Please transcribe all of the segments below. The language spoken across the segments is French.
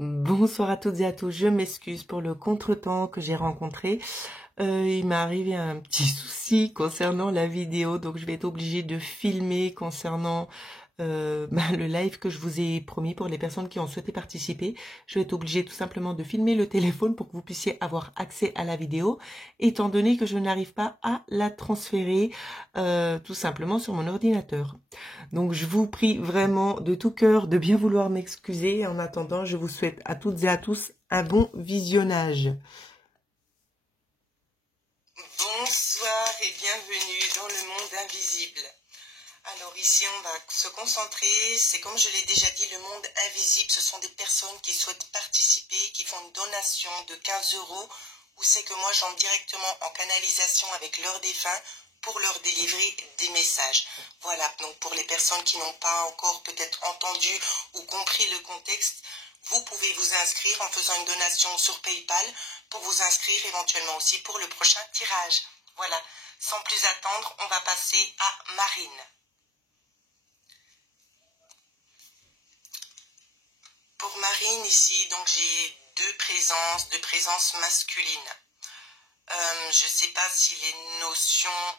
Bonsoir à toutes et à tous, je m'excuse pour le contretemps que j'ai rencontré. Il m'est arrivé un petit souci concernant la vidéo, donc je vais être obligée de filmer concernant le live que je vous ai promis pour les personnes qui ont souhaité participer. Je vais être obligée tout simplement de filmer le téléphone pour que vous puissiez avoir accès à la vidéo, étant donné que je n'arrive pas à la transférer tout simplement sur mon ordinateur. Donc je vous prie vraiment de tout cœur de bien vouloir m'excuser. En attendant, je vous souhaite à toutes et à tous un bon visionnage. Bonsoir et bienvenue dans le monde invisible. Alors ici on va se concentrer, c'est comme je l'ai déjà dit, le monde invisible, ce sont des personnes qui souhaitent participer, qui font une donation de 15 euros, ou c'est que moi j'entre directement en canalisation avec leurs défunts pour leur délivrer des messages. Voilà, donc pour les personnes qui n'ont pas encore peut-être entendu ou compris le contexte, vous pouvez vous inscrire en faisant une donation sur PayPal pour vous inscrire éventuellement aussi pour le prochain tirage. Voilà, sans plus attendre, on va passer à Marine. Pour Marine ici, donc j'ai deux présences masculines. Je ne sais pas si les notions,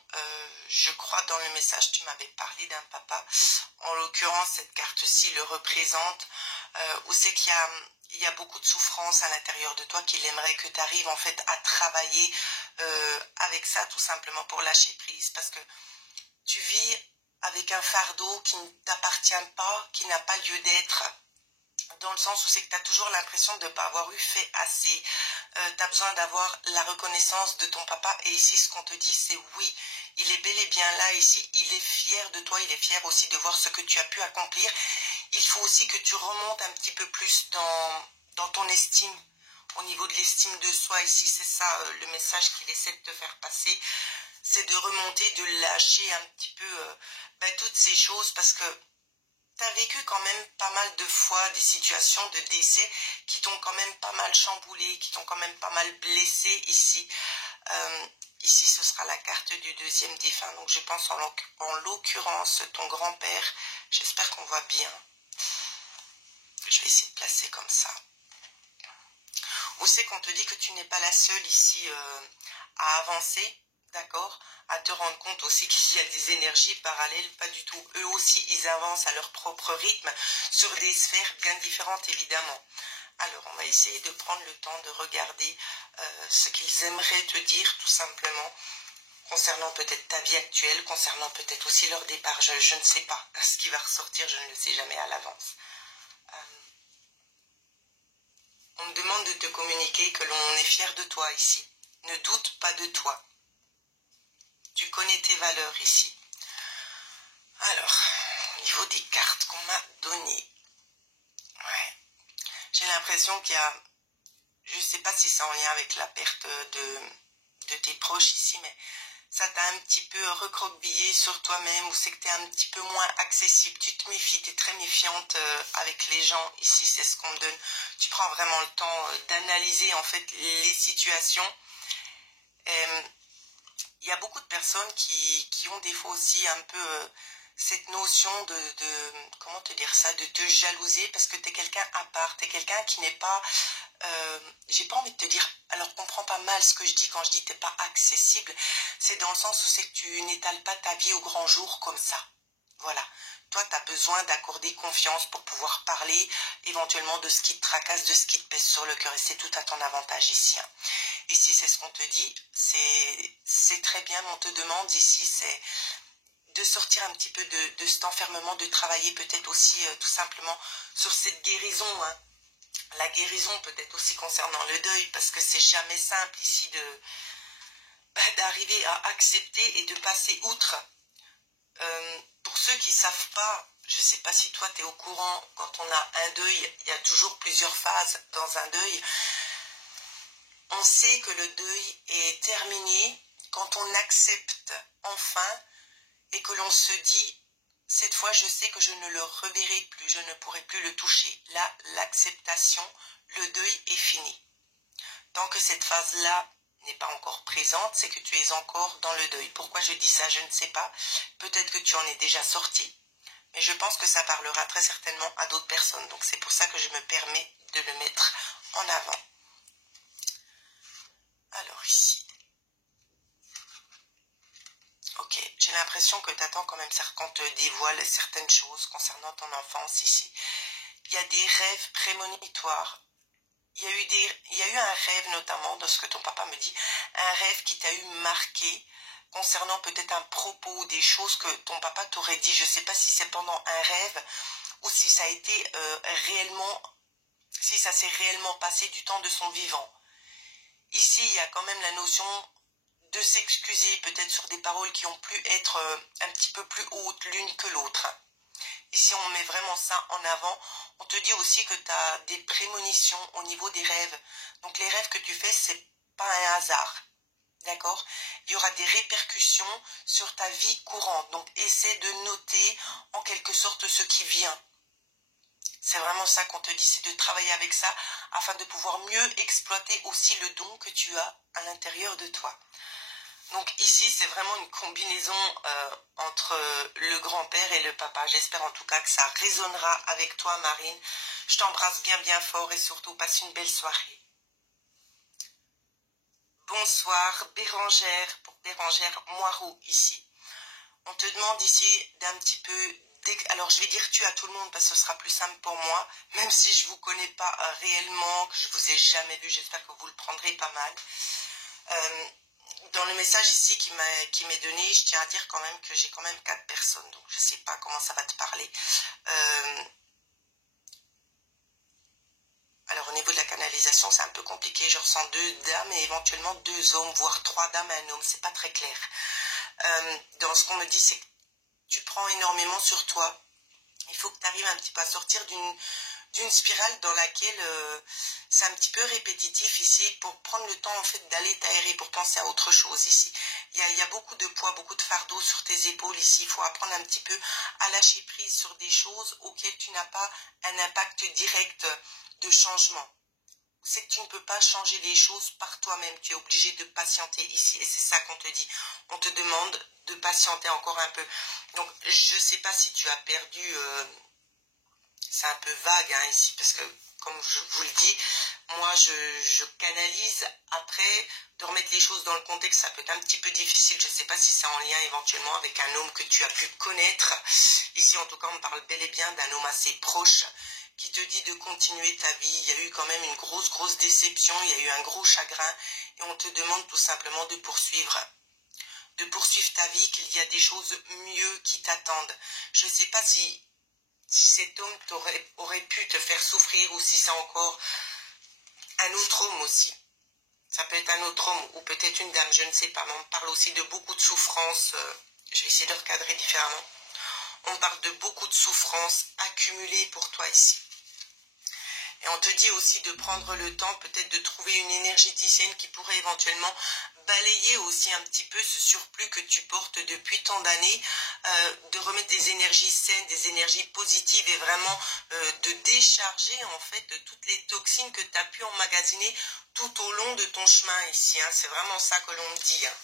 je crois dans le message tu m'avais parlé d'un papa. En l'occurrence, cette carte-ci le représente. Où c'est qu'il y a beaucoup de souffrance à l'intérieur de toi, qu'il aimerait que tu arrives en fait à travailler avec ça tout simplement pour lâcher prise. Parce que tu vis avec un fardeau qui ne t'appartient pas, qui n'a pas lieu d'être. Dans le sens où c'est que tu as toujours l'impression de ne pas avoir eu fait assez. Tu as besoin d'avoir la reconnaissance de ton papa. Et ici, ce qu'on te dit, c'est oui, il est bel et bien là ici. Il est fier de toi. Il est fier aussi de voir ce que tu as pu accomplir. Il faut aussi que tu remontes un petit peu plus dans ton estime. Au niveau de l'estime de soi, ici, c'est ça le message qu'il essaie de te faire passer. C'est de remonter, de lâcher un petit peu toutes ces choses parce que tu as vécu quand même pas mal de fois des situations de décès qui t'ont quand même pas mal chamboulé, qui t'ont quand même pas mal blessé ici. Ici, ce sera la carte du deuxième défunt. Donc, je pense en l'occurrence ton grand-père. J'espère qu'on voit bien. Je vais essayer de placer comme ça. Où c'est qu'on te dit que tu n'es pas la seule ici à avancer, d'accord, à te rendre compte aussi qu'il y a des énergies parallèles, pas du tout. Eux aussi, ils avancent à leur propre rythme sur des sphères bien différentes, évidemment. Alors, on va essayer de prendre le temps de regarder ce qu'ils aimeraient te dire, tout simplement, concernant peut-être ta vie actuelle, concernant peut-être aussi leur départ. Je ne sais pas. Ce qui va ressortir, je ne le sais jamais à l'avance. On me demande de te communiquer que l'on est fier de toi ici. Ne doute pas de toi. Tu connais tes valeurs ici. Alors, au niveau des cartes qu'on m'a données, ouais, j'ai l'impression qu'il y a, je ne sais pas si c'est en lien avec la perte de tes proches ici, mais ça t'a un petit peu recroquevillé sur toi-même, ou c'est que tu es un petit peu moins accessible, tu te méfies, tu es très méfiante avec les gens ici, c'est ce qu'on me donne. Tu prends vraiment le temps d'analyser en fait les situations. Il y a beaucoup de personnes qui ont des fois aussi un peu cette notion comment te dire ça, de te jalouser parce que tu es quelqu'un à part, tu es quelqu'un qui n'est pas, j'ai pas envie de te dire, alors comprends pas mal ce que je dis quand je dis t'es pas accessible, c'est dans le sens où c'est que tu n'étales pas ta vie au grand jour comme ça. Voilà. Toi, tu as besoin d'accorder confiance pour pouvoir parler éventuellement de ce qui te tracasse, de ce qui te pèse sur le cœur. Et c'est tout à ton avantage ici. Hein. Ici, c'est ce qu'on te dit. C'est très bien, mais on te demande ici, c'est de sortir un petit peu de cet enfermement, de travailler peut-être aussi tout simplement sur cette guérison. Hein. La guérison peut-être aussi concernant le deuil, parce que c'est jamais simple ici d'arriver à accepter et de passer outre. Pour ceux qui ne savent pas, je ne sais pas si toi tu es au courant, quand on a un deuil, il y a toujours plusieurs phases dans un deuil. On sait que le deuil est terminé quand on accepte enfin et que l'on se dit, cette fois je sais que je ne le reverrai plus, je ne pourrai plus le toucher. Là, l'acceptation, le deuil est fini. Tant que cette phase-là n'est pas encore présente, c'est que tu es encore dans le deuil. Pourquoi je dis ça, je ne sais pas. Peut-être que tu en es déjà sorti. Mais je pense que ça parlera très certainement à d'autres personnes. Donc c'est pour ça que je me permets de le mettre en avant. Alors ici. Ok, j'ai l'impression que tu attends quand même qu'on te dévoile certaines choses concernant ton enfance ici. Il y a des rêves prémonitoires. Il y a eu un rêve notamment, dans ce que ton papa me dit, un rêve qui t'a eu marqué concernant peut-être un propos, des choses que ton papa t'aurait dit. Je ne sais pas si c'est pendant un rêve ou si ça a été réellement, si ça s'est réellement passé du temps de son vivant. Ici, il y a quand même la notion de s'excuser peut-être sur des paroles qui ont pu être un petit peu plus hautes l'une que l'autre. Ici, on met vraiment ça en avant. On te dit aussi que tu as des prémonitions au niveau des rêves. Donc les rêves que tu fais, c'est pas un hasard. D'accord? Il y aura des répercussions sur ta vie courante. Donc essaie de noter en quelque sorte ce qui vient. C'est vraiment ça qu'on te dit, c'est de travailler avec ça afin de pouvoir mieux exploiter aussi le don que tu as à l'intérieur de toi. Donc ici, c'est vraiment une combinaison entre le grand-père et le papa. J'espère en tout cas que ça résonnera avec toi, Marine. Je t'embrasse bien bien fort et surtout passe une belle soirée. Bonsoir, Bérangère, pour Bérangère Moirot ici. On te demande ici d'un petit peu... Alors je vais dire tu à tout le monde parce que ce sera plus simple pour moi. Même si je ne vous connais pas réellement, que je ne vous ai jamais vu, j'espère que vous le prendrez pas mal. Dans le message ici qui m'est donné, je tiens à dire quand même que j'ai quand même 4 personnes. Donc je ne sais pas comment ça va te parler. Alors au niveau de la canalisation, c'est un peu compliqué. Je ressens 2 dames et éventuellement 2 hommes, voire 3 dames et un homme. C'est pas très clair. Dans ce qu'on me dit, c'est que tu prends énormément sur toi. Il faut que tu arrives un petit peu à sortir d'une spirale dans laquelle c'est un petit peu répétitif ici, pour prendre le temps en fait d'aller t'aérer, pour penser à autre chose ici. Il y a beaucoup de poids, beaucoup de fardeau sur tes épaules ici. Il faut apprendre un petit peu à lâcher prise sur des choses auxquelles tu n'as pas un impact direct de changement. C'est que tu ne peux pas changer les choses par toi-même. Tu es obligé de patienter ici. Et c'est ça qu'on te dit. On te demande de patienter encore un peu. Donc, je ne sais pas si tu as perdu... c'est un peu vague hein, ici, parce que, comme je vous le dis, moi, je canalise. Après, de remettre les choses dans le contexte, ça peut être un petit peu difficile. Je ne sais pas si c'est en lien éventuellement avec un homme que tu as pu connaître. Ici, en tout cas, on parle bel et bien d'un homme assez proche qui te dit de continuer ta vie. Il y a eu quand même une grosse déception, il y a eu un gros chagrin et on te demande tout simplement de poursuivre ta vie, qu'il y a des choses mieux qui t'attendent. Je ne sais pas si cet homme aurait pu te faire souffrir ou si c'est encore un autre homme aussi. Ça peut être un autre homme ou peut-être une dame, je ne sais pas, mais on parle aussi de beaucoup de souffrances. Je vais essayer de recadrer différemment. On parle de beaucoup de souffrances accumulées pour toi ici. Et on te dit aussi de prendre le temps peut-être de trouver une énergéticienne qui pourrait éventuellement balayer aussi un petit peu ce surplus que tu portes depuis tant d'années, de remettre des énergies saines, des énergies positives et vraiment de décharger en fait toutes les toxines que tu as pu emmagasiner tout au long de ton chemin ici. Hein. C'est vraiment ça que l'on dit. Hein.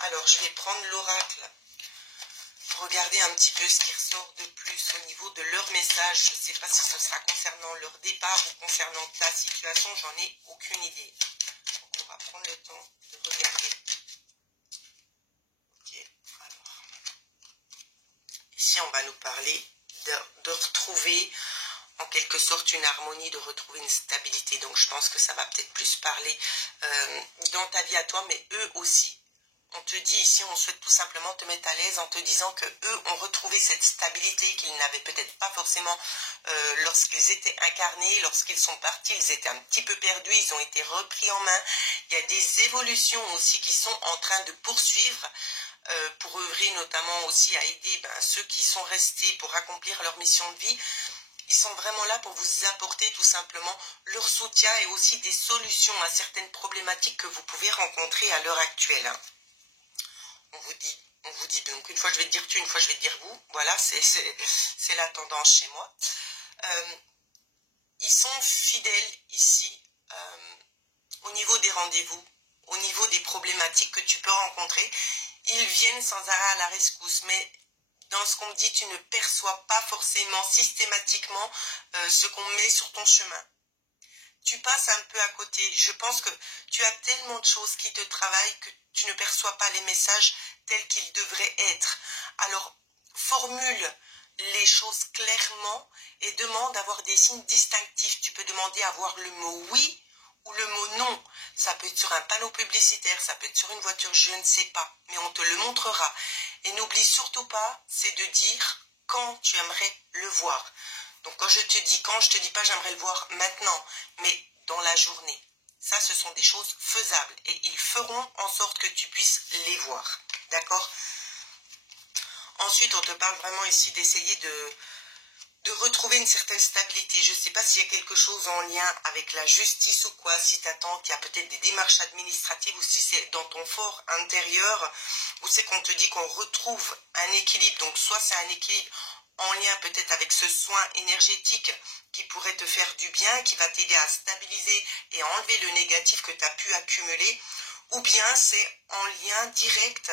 Alors je vais prendre l'oracle. Regardez un petit peu ce qui ressort de plus au niveau de leur message. Je ne sais pas si ce sera concernant leur départ ou concernant ta situation, j'en ai aucune idée. Donc on va prendre le temps de regarder. Ok, alors. Ici on va nous parler de retrouver en quelque sorte une harmonie, de retrouver une stabilité. Donc je pense que ça va peut-être plus parler dans ta vie à toi, mais eux aussi. On te dit ici, on souhaite tout simplement te mettre à l'aise en te disant que eux ont retrouvé cette stabilité qu'ils n'avaient peut-être pas forcément lorsqu'ils étaient incarnés, lorsqu'ils sont partis, ils étaient un petit peu perdus, ils ont été repris en main. Il y a des évolutions aussi qui sont en train de poursuivre pour œuvrer notamment aussi à aider ceux qui sont restés pour accomplir leur mission de vie. Ils sont vraiment là pour vous apporter tout simplement leur soutien et aussi des solutions à certaines problématiques que vous pouvez rencontrer à l'heure actuelle. On vous dit, donc une fois je vais te dire tu, une fois je vais te dire vous. Voilà, c'est la tendance chez moi. Ils sont fidèles ici au niveau des rendez-vous, au niveau des problématiques que tu peux rencontrer. Ils viennent sans arrêt à la rescousse, mais Dans ce qu'on me dit, tu ne perçois pas forcément systématiquement ce qu'on met sur ton chemin. Tu passes un peu à côté. Je pense que tu as tellement de choses qui te travaillent que tu ne perçois pas les messages tels qu'ils devraient être. Alors, formule les choses clairement et demande d'avoir des signes distinctifs. Tu peux demander à voir le mot oui ou le mot non. Ça peut être sur un panneau publicitaire, ça peut être sur une voiture, je ne sais pas, mais on te le montrera. Et n'oublie surtout pas, c'est de dire quand tu aimerais le voir. Donc quand je te dis quand, je te dis pas j'aimerais le voir maintenant, mais dans la journée. Ça, ce sont des choses faisables et ils feront en sorte que tu puisses les voir. D'accord ? Ensuite, on te parle vraiment ici d'essayer de retrouver une certaine stabilité. Je ne sais pas s'il y a quelque chose en lien avec la justice ou quoi, si tu attends qu'il y a peut-être des démarches administratives ou si c'est dans ton fort intérieur, où c'est qu'on te dit qu'on retrouve un équilibre. Donc soit c'est un équilibre en lien peut-être avec ce soin énergétique qui pourrait te faire du bien, qui va t'aider à stabiliser et à enlever le négatif que tu as pu accumuler, ou bien c'est en lien direct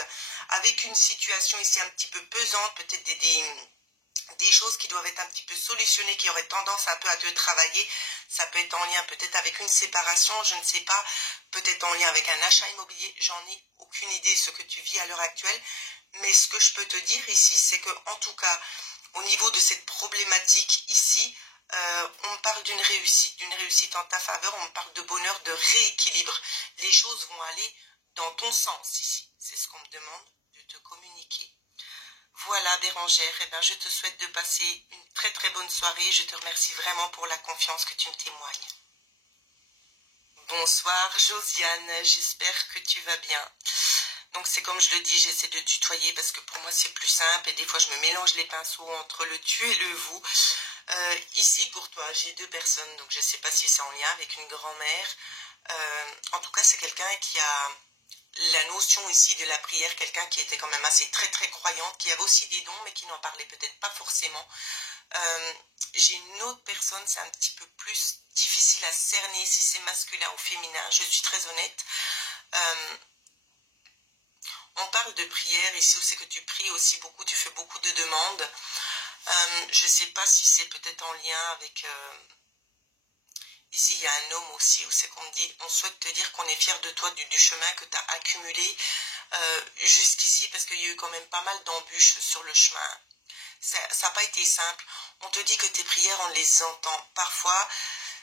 avec une situation ici un petit peu pesante, peut-être des choses qui doivent être un petit peu solutionnées, qui auraient tendance un peu à te travailler. Ça peut être en lien peut-être avec une séparation, je ne sais pas, peut-être en lien avec un achat immobilier, j'en ai aucune idée ce que tu vis à l'heure actuelle, mais ce que je peux te dire ici, c'est que en tout cas, au niveau de cette problématique ici, on me parle d'une réussite en ta faveur, on me parle de bonheur, de rééquilibre. Les choses vont aller dans ton sens ici, c'est ce qu'on me demande de te communiquer. Voilà Bérangère, eh bien, je te souhaite de passer une très très bonne soirée. Je te remercie vraiment pour la confiance que tu me témoignes. Bonsoir Josiane, j'espère que tu vas bien. Donc c'est comme je le dis, j'essaie de tutoyer parce que pour moi c'est plus simple et des fois je me mélange les pinceaux entre le tu et le vous. Ici pour toi, j'ai deux personnes, donc je ne sais pas si c'est en lien avec une grand-mère. En tout cas, c'est quelqu'un qui a la notion ici de la prière, quelqu'un qui était quand même assez très très croyante, qui avait aussi des dons mais qui n'en parlait peut-être pas forcément. J'ai une autre personne, c'est un petit peu plus difficile à cerner si c'est masculin ou féminin, je suis très honnête. On parle de prière ici, où c'est que tu pries aussi beaucoup, tu fais beaucoup de demandes. Je ne sais pas si c'est peut-être en lien avec... Ici, il y a un homme aussi, où c'est qu'on me dit, on souhaite te dire qu'on est fier de toi, du chemin que tu as accumulé jusqu'ici, parce qu'il y a eu quand même pas mal d'embûches sur le chemin. Ça n'a pas été simple. On te dit que tes prières, on les entend. Parfois,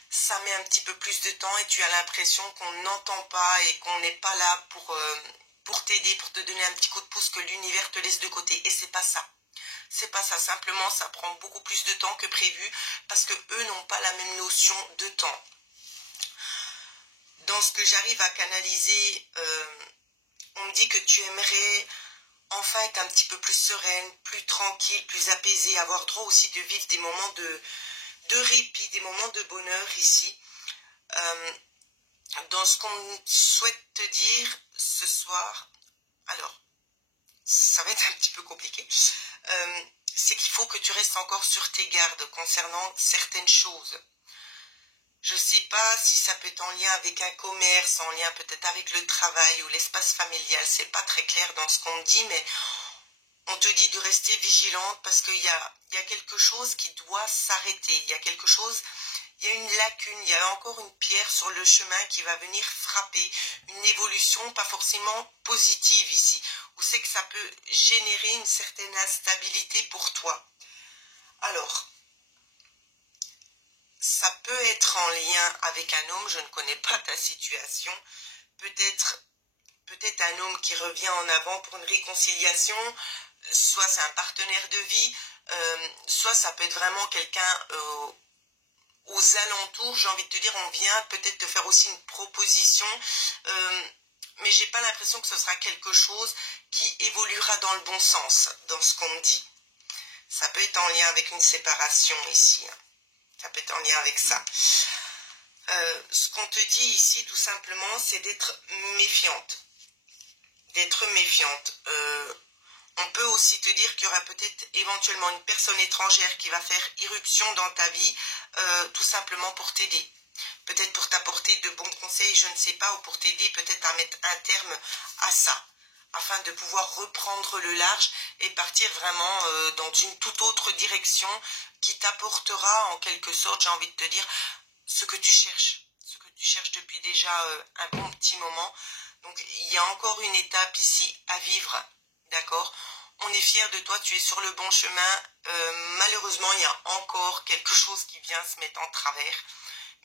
ça met un petit peu plus de temps et tu as l'impression qu'on n'entend pas et qu'on n'est pas là pour t'aider, pour te donner un petit coup de pouce, que l'univers te laisse de côté. Et c'est pas ça. C'est pas ça, simplement ça prend beaucoup plus de temps que prévu parce que eux n'ont pas la même notion de temps. Dans ce que j'arrive à canaliser, on me dit que tu aimerais enfin être un petit peu plus sereine, plus tranquille, plus apaisée, avoir droit aussi de vivre des moments de répit, des moments de bonheur ici. Dans ce qu'on souhaite te dire ce soir, alors ça va être un petit peu compliqué, c'est qu'il faut que tu restes encore sur tes gardes concernant certaines choses. Je ne sais pas si ça peut être en lien avec un commerce, en lien peut-être avec le travail ou l'espace familial, c'est pas très clair dans ce qu'on me dit, mais on te dit de rester vigilante parce qu'il y a quelque chose qui doit s'arrêter, il y a quelque chose, il y a une lacune, il y a encore une pierre sur le chemin qui va venir frapper, une évolution pas forcément positive ici, où c'est que ça peut générer une certaine instabilité pour toi. Alors, ça peut être en lien avec un homme, je ne connais pas ta situation, peut-être un homme qui revient en avant pour une réconciliation, soit c'est un partenaire de vie, soit ça peut être vraiment quelqu'un aux alentours, j'ai envie de te dire, on vient peut-être te faire aussi une proposition, mais j'ai pas l'impression que ce sera quelque chose qui évoluera dans le bon sens, dans ce qu'on me dit. Ça peut être en lien avec une séparation ici, hein. Ça peut être en lien avec ça. Ce qu'on te dit ici, tout simplement, c'est d'être méfiante. D'être méfiante. On peut aussi te dire qu'il y aura peut-être éventuellement une personne étrangère qui va faire irruption dans ta vie, tout simplement pour t'aider. Peut-être pour t'apporter de bons conseils, je ne sais pas, ou pour t'aider peut-être à mettre un terme à ça. afin de pouvoir reprendre le large et partir vraiment dans une toute autre direction qui t'apportera en quelque sorte, j'ai envie de te dire, ce que tu cherches depuis déjà un bon petit moment. Donc il y a encore une étape ici à vivre, d'accord? On est fiers de toi, tu es sur le bon chemin. Malheureusement, il y a encore quelque chose qui vient se mettre en travers.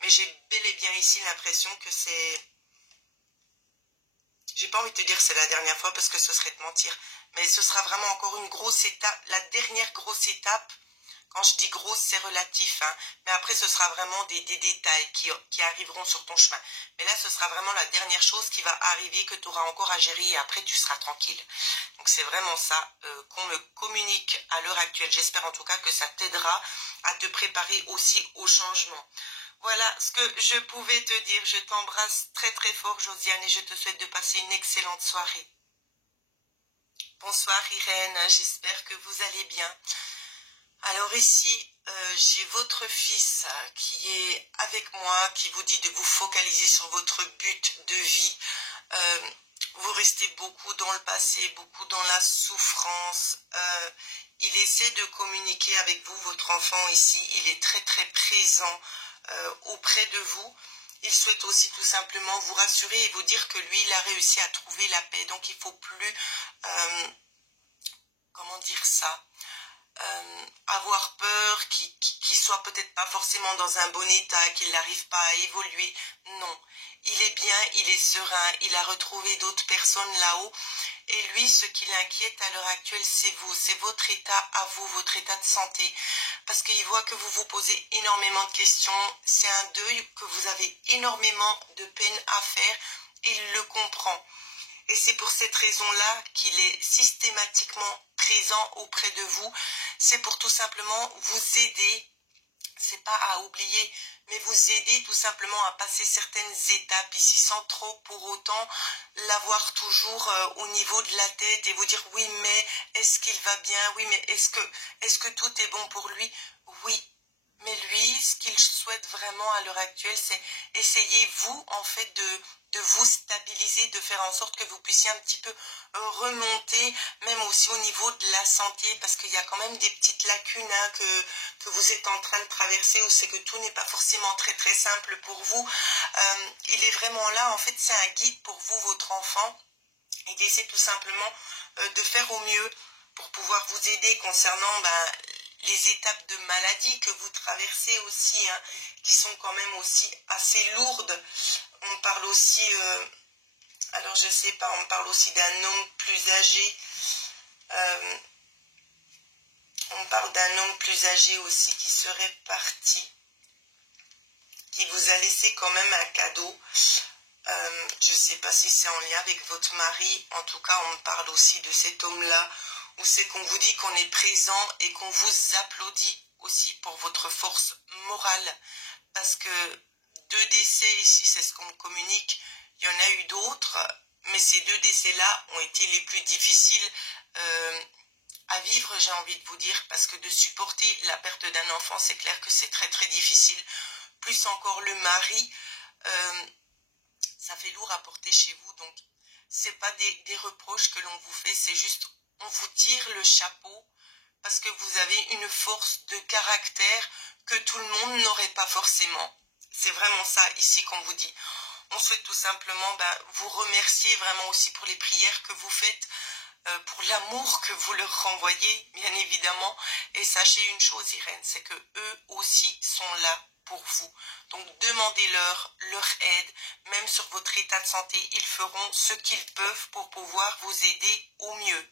Mais j'ai bel et bien ici l'impression que c'est... J'ai pas envie de te dire c'est la dernière fois parce que ce serait te mentir. Mais ce sera vraiment encore une grosse étape, la dernière grosse étape. Quand je dis grosse, c'est relatif, hein. Mais après, ce sera vraiment des détails qui arriveront sur ton chemin. Mais là, ce sera vraiment la dernière chose qui va arriver, que tu auras encore à gérer et après, tu seras tranquille. Donc, c'est vraiment ça qu'on me communique à l'heure actuelle. J'espère en tout cas que ça t'aidera à te préparer aussi au changement. Voilà ce que je pouvais te dire. Je t'embrasse très très fort, Josiane, et je te souhaite de passer une excellente soirée. Bonsoir Irène, j'espère que vous allez bien. Alors ici, j'ai votre fils qui est avec moi, qui vous dit de vous focaliser sur votre but de vie. Vous restez beaucoup dans le passé, beaucoup dans la souffrance. Il essaie de communiquer avec vous, votre enfant ici. Il est très très présent auprès de vous. Il souhaite aussi tout simplement vous rassurer et vous dire que lui, il a réussi à trouver la paix. Donc il ne faut plus, comment dire ça, avoir peur, qu'il soit peut-être pas forcément dans un bon état, qu'il n'arrive pas à évoluer. Non, il est bien, il est serein, il a retrouvé d'autres personnes là-haut. Et lui, ce qui l'inquiète à l'heure actuelle, c'est vous, c'est votre état à vous, votre état de santé. Parce qu'il voit que vous vous posez énormément de questions. C'est un deuil que vous avez énormément de peine à faire. Il le comprend. Et c'est pour cette raison-là qu'il est systématiquement présent auprès de vous. C'est pour tout simplement vous aider, c'est pas à oublier, mais vous aider tout simplement à passer certaines étapes ici sans trop pour autant l'avoir toujours au niveau de la tête et vous dire oui mais est-ce qu'il va bien, oui mais est-ce que tout est bon pour lui, oui. Mais lui, ce qu'il souhaite vraiment à l'heure actuelle, c'est essayer, vous, en fait, de vous stabiliser, de faire en sorte que vous puissiez un petit peu remonter, même aussi au niveau de la santé, parce qu'il y a quand même des petites lacunes hein, que vous êtes en train de traverser, où c'est que tout n'est pas forcément très très simple pour vous. Il est vraiment là, en fait, c'est un guide pour vous, votre enfant. Il essaie tout simplement de faire au mieux pour pouvoir vous aider concernant les étapes de maladie que vous traversez aussi, hein, qui sont quand même aussi assez lourdes. On parle aussi, alors je sais pas, on parle aussi d'un homme plus âgé. On parle d'un homme plus âgé aussi qui serait parti, qui vous a laissé quand même un cadeau. Je ne sais pas si c'est en lien avec votre mari. En tout cas, on me parle aussi de cet homme-là, où c'est qu'on vous dit qu'on est présent et qu'on vous applaudit aussi pour votre force morale. Parce que 2 décès ici, c'est ce qu'on me communique. Il y en a eu d'autres, mais ces 2 décès-là ont été les plus difficiles à vivre, j'ai envie de vous dire, parce que de supporter la perte d'un enfant, c'est clair que c'est très très difficile. Plus encore le mari, ça fait lourd à porter chez vous, donc c'est pas des reproches que l'on vous fait, c'est juste on vous tire le chapeau parce que vous avez une force de caractère que tout le monde n'aurait pas forcément. C'est vraiment ça ici qu'on vous dit. On souhaite tout simplement vous remercier vraiment aussi pour les prières que vous faites, pour l'amour que vous leur renvoyez, bien évidemment. Et sachez une chose, Irène, c'est que eux aussi sont là pour vous. Donc demandez-leur leur aide, même sur votre état de santé, ils feront ce qu'ils peuvent pour pouvoir vous aider au mieux.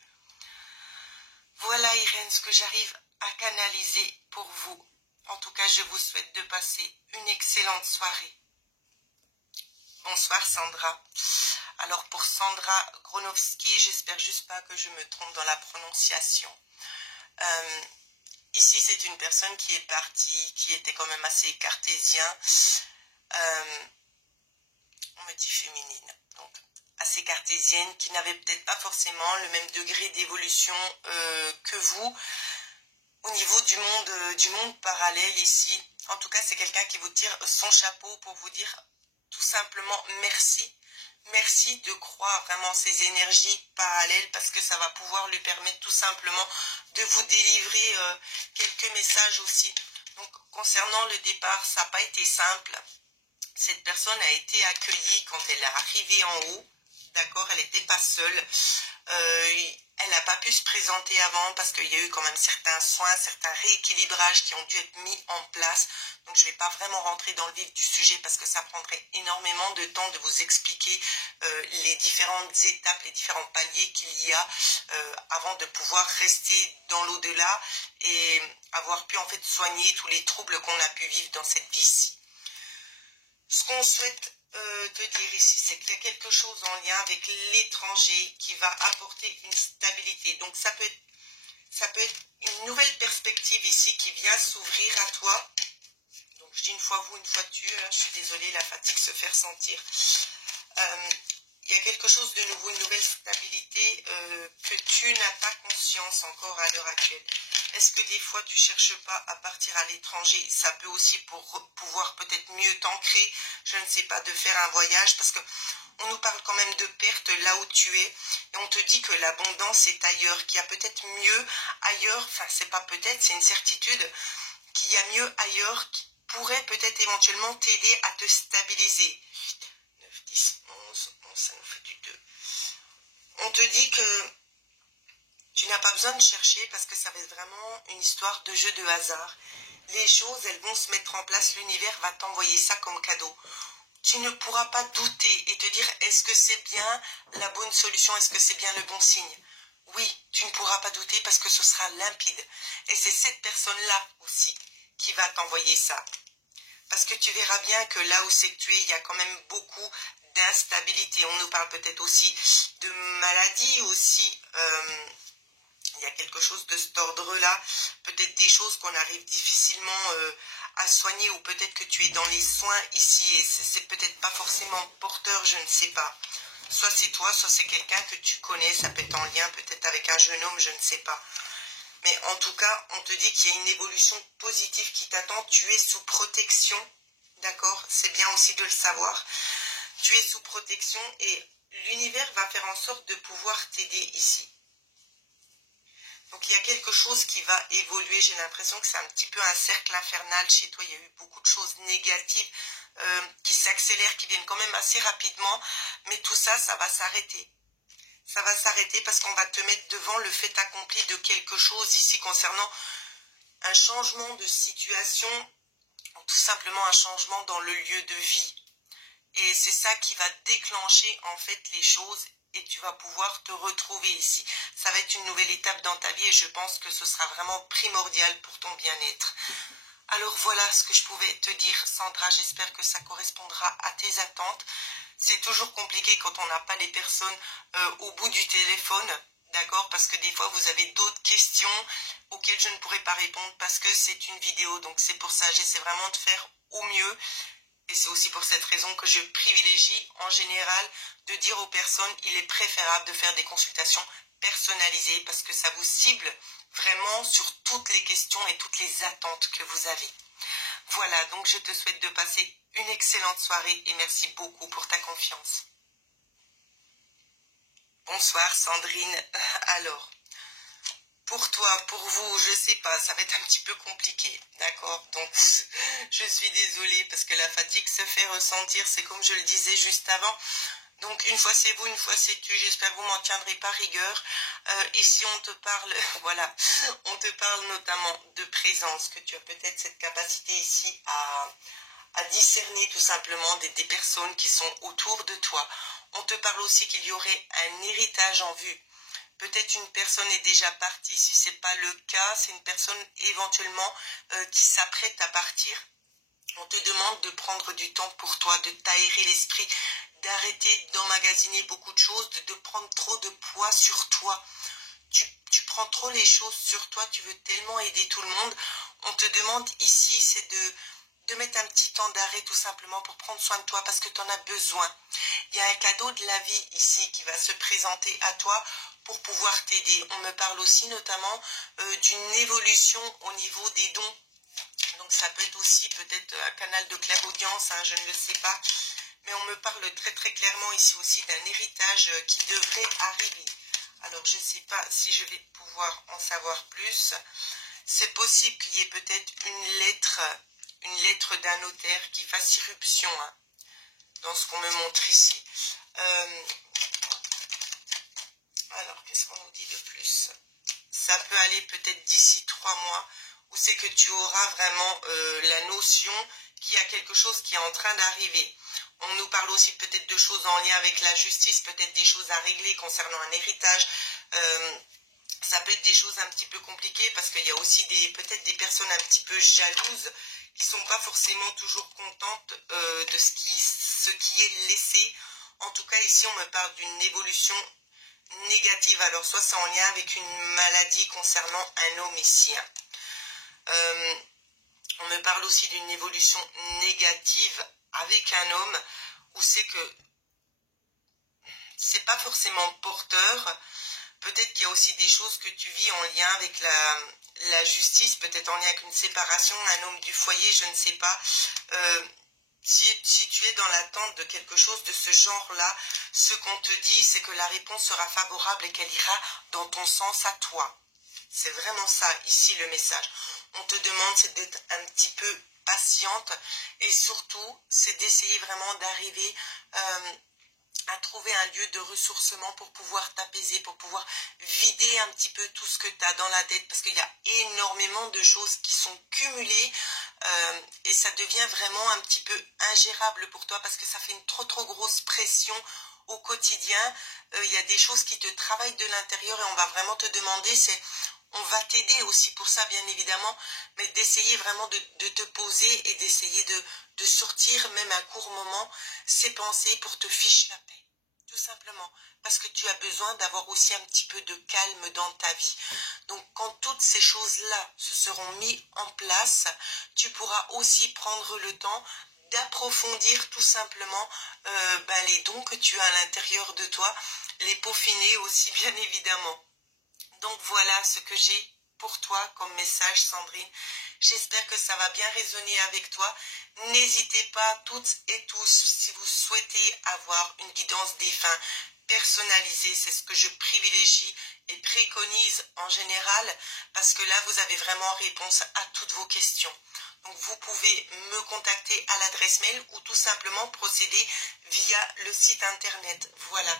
Voilà Irène, ce que j'arrive à canaliser pour vous. En tout cas, je vous souhaite de passer une excellente soirée. Bonsoir Sandra. Alors pour Sandra Gronowski, j'espère juste pas que je me trompe dans la prononciation. Ici, c'est une personne qui est partie, qui était quand même assez cartésien. On me dit féminine, donc assez cartésienne, qui n'avait peut-être pas forcément le même degré d'évolution que vous au niveau du monde parallèle ici. En tout cas, c'est quelqu'un qui vous tire son chapeau pour vous dire tout simplement merci. merci de croire vraiment ces énergies parallèles parce que ça va pouvoir lui permettre tout simplement de vous délivrer quelques messages aussi. Donc concernant le départ, ça n'a pas été simple. Cette personne a été accueillie quand elle est arrivée en haut. D'accord, elle n'était pas seule. Elle n'a pas pu se présenter avant parce qu'il y a eu quand même certains soins, certains rééquilibrages qui ont dû être mis en place. Donc je ne vais pas vraiment rentrer dans le vif du sujet parce que ça prendrait énormément de temps de vous expliquer les différentes étapes, les différents paliers qu'il y a avant de pouvoir rester dans l'au-delà et avoir pu en fait soigner tous les troubles qu'on a pu vivre dans cette vie-ci. Ce qu'on souhaite te dire ici, c'est qu'il y a quelque chose en lien avec l'étranger qui va apporter une stabilité. Donc ça peut être une nouvelle perspective ici qui vient s'ouvrir à toi. Donc je dis une fois vous, une fois tu, hein, je suis désolée, la fatigue se fait ressentir. Il y a quelque chose de nouveau, une nouvelle stabilité que tu n'as pas conscience encore à l'heure actuelle. Est-ce que des fois tu ne cherches pas à partir à l'étranger? Ça peut aussi pour pouvoir peut-être mieux t'ancrer, je ne sais pas, de faire un voyage parce que on nous parle quand même de perte là où tu es et on te dit que l'abondance est ailleurs, qu'il y a peut-être mieux ailleurs, enfin c'est pas peut-être, c'est une certitude, qu'il y a mieux ailleurs qui pourrait peut-être éventuellement t'aider à te stabiliser. 9, 10, 11, ça nous fait du 2. On te dit que tu n'as pas besoin de chercher parce que ça va être vraiment une histoire de jeu de hasard. Les choses, elles vont se mettre en place, l'univers va t'envoyer ça comme cadeau. Tu ne pourras pas douter et te dire est-ce que c'est bien la bonne solution, est-ce que c'est bien le bon signe? Oui, tu ne pourras pas douter parce que ce sera limpide. Et c'est cette personne-là aussi qui va t'envoyer ça. Parce que tu verras bien que là où c'est que tu es, il y a quand même beaucoup d'instabilité. On nous parle peut-être aussi de maladie aussi. Il y a quelque chose de cet ordre-là. Peut-être des choses qu'on arrive difficilement à soigner ou peut-être que tu es dans les soins ici et c'est peut-être pas forcément porteur, je ne sais pas. Soit c'est toi, soit c'est quelqu'un que tu connais. Ça peut être en lien peut-être avec un jeune homme, je ne sais pas. Mais en tout cas, on te dit qu'il y a une évolution positive qui t'attend. Tu es sous protection, d'accord? C'est bien aussi de le savoir. Tu es sous protection et l'univers va faire en sorte de pouvoir t'aider ici. Donc il y a quelque chose qui va évoluer. J'ai l'impression que c'est un petit peu un cercle infernal chez toi. Il y a eu beaucoup de choses négatives qui s'accélèrent, qui viennent quand même assez rapidement. Mais tout ça, ça va s'arrêter. Ça va s'arrêter parce qu'on va te mettre devant le fait accompli de quelque chose ici concernant un changement de situation, ou tout simplement un changement dans le lieu de vie. Et c'est ça qui va déclencher en fait les choses et tu vas pouvoir te retrouver ici. Ça va être une nouvelle étape dans ta vie et je pense que ce sera vraiment primordial pour ton bien-être. Alors voilà ce que je pouvais te dire, Sandra. J'espère que ça correspondra à tes attentes. C'est toujours compliqué quand on n'a pas les personnes au bout du téléphone, d'accord? Parce que des fois, vous avez d'autres questions auxquelles je ne pourrai pas répondre parce que c'est une vidéo. Donc c'est pour ça, j'essaie vraiment de faire au mieux. Et c'est aussi pour cette raison que je privilégie en général de dire aux personnes il est préférable de faire des consultations personnalisées parce que ça vous cible vraiment sur toutes les questions et toutes les attentes que vous avez. Voilà, donc je te souhaite de passer une excellente soirée et merci beaucoup pour ta confiance. Bonsoir Sandrine. Alors, pour toi, pour vous, je sais pas, ça va être un petit peu compliqué, d'accord? Donc, je suis désolée parce que la fatigue se fait ressentir, c'est comme je le disais juste avant. Donc, une fois c'est vous, une fois c'est tu, j'espère que vous m'en tiendrez pas rigueur. Ici, on te parle, voilà, on te parle notamment de présence, que tu as peut-être cette capacité ici à discerner tout simplement des personnes qui sont autour de toi. On te parle aussi qu'il y aurait un héritage en vue. Peut-être une personne est déjà partie. Si ce n'est pas le cas, c'est une personne éventuellement qui s'apprête à partir. On te demande de prendre du temps pour toi, de t'aérer l'esprit, d'arrêter d'emmagasiner beaucoup de choses, de prendre trop de poids sur toi. Tu prends trop les choses sur toi, tu veux tellement aider tout le monde. On te demande ici, c'est de mettre un petit temps d'arrêt tout simplement pour prendre soin de toi parce que tu en as besoin. Il y a un cadeau de la vie ici qui va se présenter à toi pour pouvoir t'aider. On me parle aussi notamment d'une évolution au niveau des dons. Donc ça peut être aussi peut-être un canal de clairaudience, hein, je ne le sais pas. mais on me parle très très clairement ici aussi d'un héritage qui devrait arriver. Alors je ne sais pas si je vais pouvoir en savoir plus. C'est possible qu'il y ait peut-être une lettre d'un notaire qui fasse irruption hein, dans ce qu'on me montre ici. Alors qu'est-ce qu'on nous dit de plus? Ça peut aller peut-être d'ici 3 mois, où c'est que tu auras vraiment la notion qu'il y a quelque chose qui est en train d'arriver. On nous parle aussi peut-être de choses en lien avec la justice, peut-être des choses à régler concernant un héritage. Ça peut être des choses un petit peu compliquées parce qu'il y a aussi peut-être des personnes un petit peu jalouses qui ne sont pas forcément toujours contentes de ce qui est laissé. En tout cas, ici, on me parle d'une évolution négative. Alors, soit c'est en lien avec une maladie concernant un homme ici. On me parle aussi d'une évolution négative avec un homme où c'est que c'est pas forcément porteur. Peut-être qu'il y a aussi des choses que tu vis en lien avec la justice, peut-être en lien avec une séparation, un homme du foyer, je ne sais pas. Si tu es dans l'attente de quelque chose de ce genre-là, ce qu'on te dit, c'est que la réponse sera favorable et qu'elle ira dans ton sens à toi. C'est vraiment ça, ici, le message. On te demande, c'est d'être un petit peu patiente et surtout, c'est d'essayer vraiment d'arriver à trouver un lieu de ressourcement pour pouvoir t'apaiser, pour pouvoir vider un petit peu tout ce que tu as dans la tête, parce qu'il y a énormément de choses qui sont cumulées et ça devient vraiment un petit peu ingérable pour toi parce que ça fait une trop grosse pression au quotidien. Il y a des choses qui te travaillent de l'intérieur et on va vraiment te demander, on va t'aider aussi pour ça bien évidemment, mais d'essayer vraiment de te poser et d'essayer de sortir même un court moment ces pensées pour te ficher la paix. Tout simplement, parce que tu as besoin d'avoir aussi un petit peu de calme dans ta vie. Donc quand toutes ces choses-là se seront mises en place, tu pourras aussi prendre le temps d'approfondir tout simplement les dons que tu as à l'intérieur de toi, les peaufiner aussi bien évidemment. Donc voilà ce que j'ai pour toi comme message, Sandrine. J'espère que ça va bien résonner avec toi. N'hésitez pas toutes et tous, si vous souhaitez avoir une guidance défunt personnalisée, c'est ce que je privilégie et préconise en général, parce que là, vous avez vraiment réponse à toutes vos questions. Donc vous pouvez me contacter à l'adresse mail ou tout simplement procéder via le site internet. Voilà.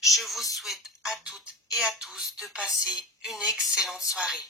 Je vous souhaite à toutes et à tous de passer une excellente soirée.